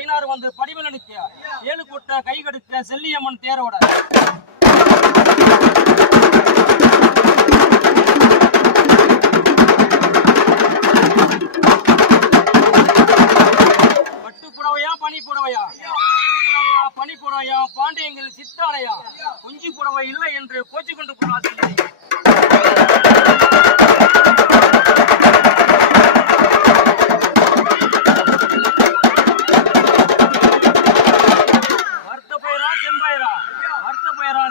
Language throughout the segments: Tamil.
ஐநாறு வந்து படிவில் நிற்க 7 கூட்ட கை கடுக்க செல்லியம்மன் தேரோட பட்டுப்புடவையா பனிப்புடவையா பனிப்புடவையா பாண்டியங்கள் சித்தாடையா குஞ்சி புடவை இல்லை என்று கோச்சி கொண்டு போனார்.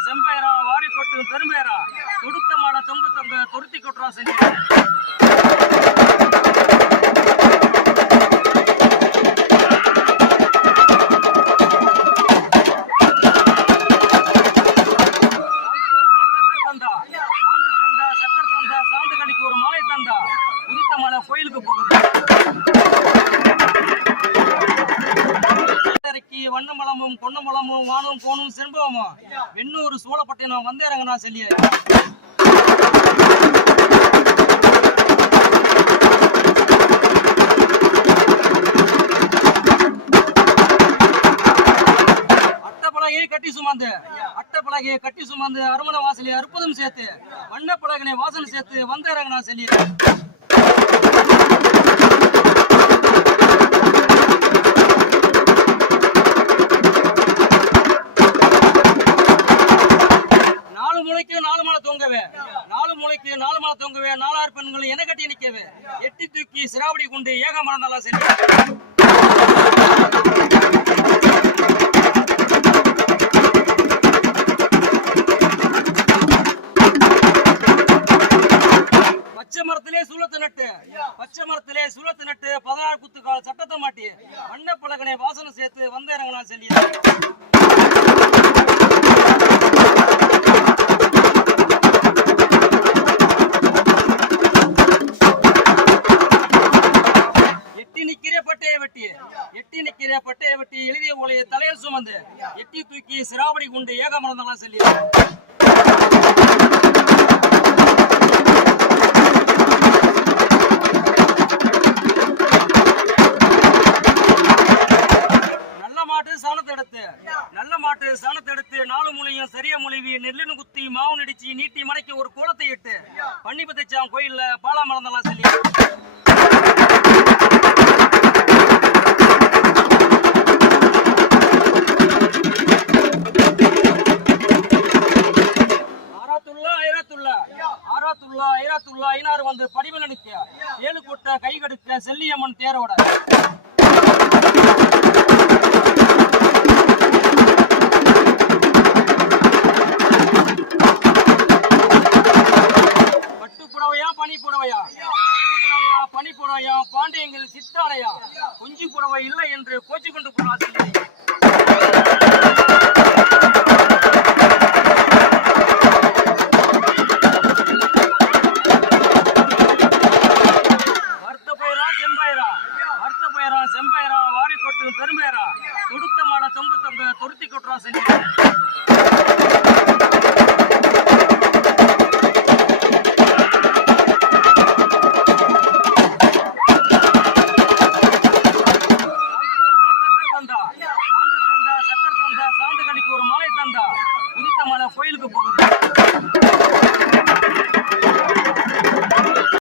செம்பயரா வாரி கொட்டு பெரும்பயரா தொடுத்த மாட தொங்கு தொங்க தொடுத்தி கொட்டுறா செஞ்சு சக்கர் தந்தா சாந்து கடிக்கு ஒரு மாலை தந்தா உதித்த மலை கோயிலுக்கு போகுது. வண்ணமலமும் பொன்னமலமும் வானும் போனும் செண்பகமா வெண்ணூறு சோழப்பட்டினம் வந்தேறங்கண்ணா செல்லிய அட்டப்பலகையை கட்டி சுமந்து அரமண வாசலை அற்புதம் சேர்த்து வண்ணப்பலகனை வாசனை சேர்த்து வந்தேறங்கண்ணா செல்லிய நாலு மலை தொங்கவே நாலாறு பெண்களும் என கட்டி நிற்கவே எட்டி தூக்கி சிராவடி கொண்டு ஏக மறந்தாலா செல்வி பச்சை மரத்திலே சூளத்தை நட்டு 16 குத்துக்கால் சட்டத்தை மாட்டி வண்ணப்பலகனை வாசனை சேர்த்து வந்தேறங்கண்ணா செல்லிய பட்டையை வெட்டி எழுதிய ஒளியை தலையில் சுமந்து எட்டி தூக்கி சிராவடி கொண்டு ஏக மறந்தாலாம் செல்லிய நல்ல மாட்டு சாணத்தை எடுத்து 4 மூலையும் சரிய மொழிவி நெல்லுன்னு குத்தி மாவு நடிச்சு நீட்டி மனைக்கு ஒரு கோலத்தை இட்டு பன்னிபத்திச்சாம் கோயில்ல பாலா மறந்தாலாம் செல்லிய ஐநாறு வந்து படிவில் நிற்க 7 கூட்ட கை கடுக்க செல்லியம்மன் தேரோட பட்டுப்புடவையா பனிப்புடவையா பாண்டியங்கள் சித்தாடையா குஞ்சி புடவை இல்லை என்று கோச்சி கொண்டு போனார்.